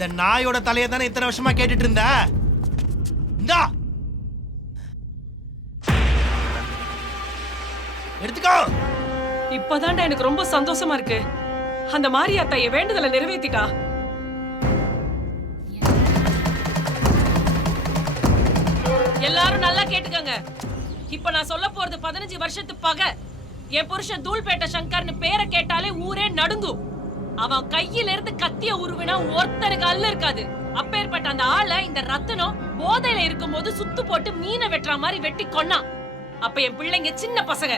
இந்த நாயோட தலையை தானே இத்தனை வருஷமா கேட்டுட்டு இருந்த. இந்தா எடுத்துக்கோ. இப்பதான்டா எனக்கு ரொம்ப சந்தோஷமா இருக்கு. அந்த மாரியாத்தா என் வேண்டுதலை நிறைவேத்திட்டா. எல்லாரும் நல்லா கேட்டுக்கங்க. இப்ப நான் சொல்ல போறது 15 வருஷத்து பகை. என் புருஷன் தூள்பேட்டை சங்கர்னு பேரை கேட்டாலே ஊரே நடுங்கும். அவன் கையில இருந்து கத்திய உருவினா ஒருத்தனுக்கு அல்ல இருக்காது. அப்பேற்பட்ட அந்த ஆளை இந்த ரத்தனம் போதையில இருக்கும் போது சுத்து போட்டு மீனை வெட்டுற மாதிரி வெட்டி கொன்னான். அப்ப என் பிள்ளைங்க சின்ன பசங்க.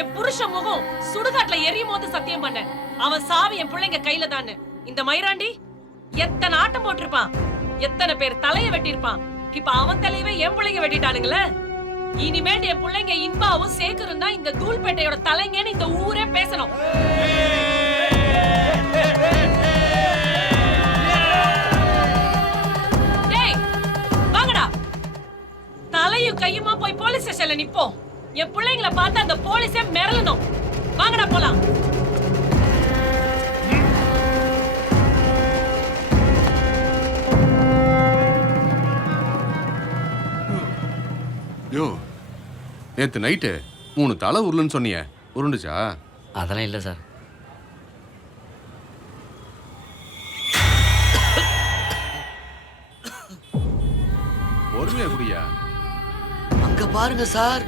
என் புருஷ முகம் சுடுகாட்டுல எரியும் போது சத்தியம் பண்ண அவன் சாவி என் பிள்ளைங்க கையில தானே. இந்த மயிராண்டி எத்தனை ஆட்டம் போட்டிருப்பான், எத்தனை பேர் தலைய வெட்டிருப்பான். இப்ப அவன் தலையவே என் பிள்ளைங்க வெட்டிட்டானுங்களே. இனிமேட்டு என் பிள்ளைங்க இன்பாவும் சேகரும் தான் இந்த தூள்பேட்டையோட தலைங்கன்னு இந்த ஊரே பேசணும். வாங்கடா, தலையும் கையுமா போய் போலீஸ் ஸ்டேஷன்ல நிப்போம். என் பிள்ளைங்களை பார்த்து அந்த போலீஸே மிரளணும். வாங்கடா போலாம். யோ, நேத்து நைட்டு 3 தலை உருளுன்னு சொன்னியே, உருண்டுச்சா? அதெல்லாம் இல்லை சார். பொறுமையா குடியா. அங்க பாருங்க சார்.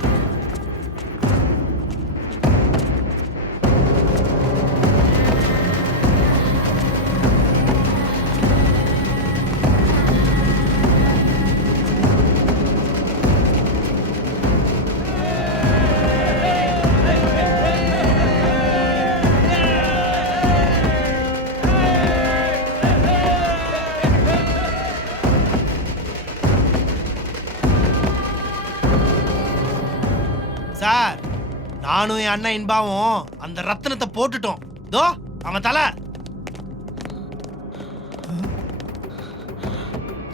சார், நானும் என் அண்ணன் இன்பாவும் அந்த ரத்தனத்தை போட்டுட்டோம். தோ அவன் தலை.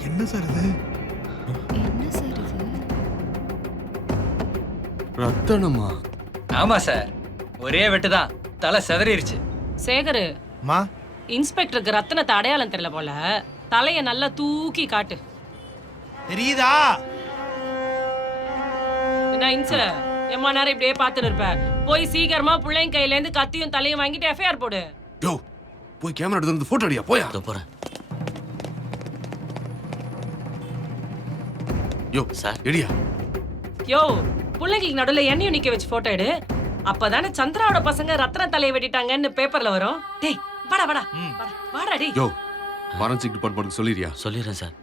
என்ன சார் இது? ரத்தனமா? ஆமா சார், ஒரே வெட்டுதான், தலை செதறிடுச்சு. சேகரு, மா இன்ஸ்பெக்டருக்கு ரத்தனத்தை அடையாளம் தெரியல போல. தலைய நல்லா தூக்கி காட்டு. தெரியுதா? என்ன இன்ச எம்மா நேரம் இப்படியே பார்த்துட்டு இருப்ப. போய் சீக்கிரமா பிள்ளைங்க கையில இருந்து கத்தியும் தலையும் வாங்கிட்டு எஃப்ஐஆர் போடு. யோ, போய் கேமரா எடுத்து வந்து போட்டோ அடியா. போயா. போறேன். யோ சார், எடியா. யோ, பிள்ளைங்களுக்கு நடுவில் எண்ணெயும் நிக்க வச்சு போட்டோ எடு. அப்பதானே சந்திராவோட பசங்க ரத்ன தலையை வெட்டிட்டாங்கன்னு பேப்பர்ல வரும். டேய் வாடா வாடா வாடா டேய். யோ, ஃபாரன்சிக் டிபார்ட்மெண்ட் சொல்லிரியா? சொல்லிடுறேன் சார்.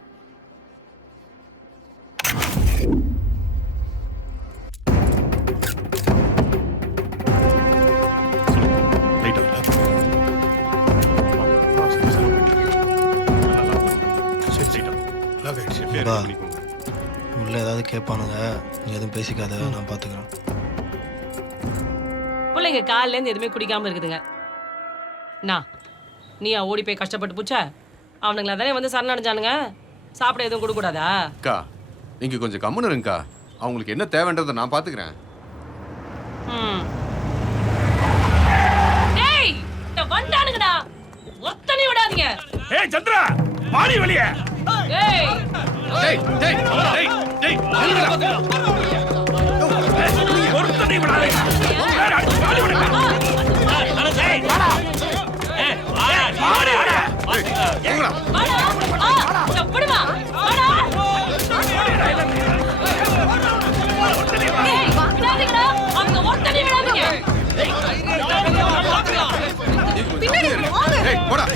உள்ள ஏதாவது கேட்பானுங்க, நீ எதுவும் பேசிக்காத, நான் பாத்துக்கிறேன். பிள்ளைங்க காலையில இருந்து எதுவுமே குடிக்காம இருக்குதுங்க. நீயா ஓடி போய் கஷ்டப்பட்டு பூச்சா? அவனுங்களா தானே வந்து சரணடைஞ்சானுங்க. சாப்பிட எதுவும் கொடுக்க கூடாதா? அக்கா, நீங்க கொஞ்சம் கம்முன்னு இருங்கக்கா. அவங்களுக்கு என்ன தேவைன்றதை நான் பாத்துக்கிறேன். டேய், வந்தானுங்கடா, ஒத்தனை விடாதீங்க. ஏய் சந்திரா, மாடி வெளியே. டேய் டேய் டேய் டேய் டேய், ஒருத்தனை விடாதே. அடிச்சு மாடி விடுங்க. டேய் வாடா. ஏய் வாடா. எங்கடா? வாடா. விடுமா. வாடா. டேய், விடாதீங்கடா. அவங்க ஒத்தனை விடாதீங்க. பின்னாடி போடா.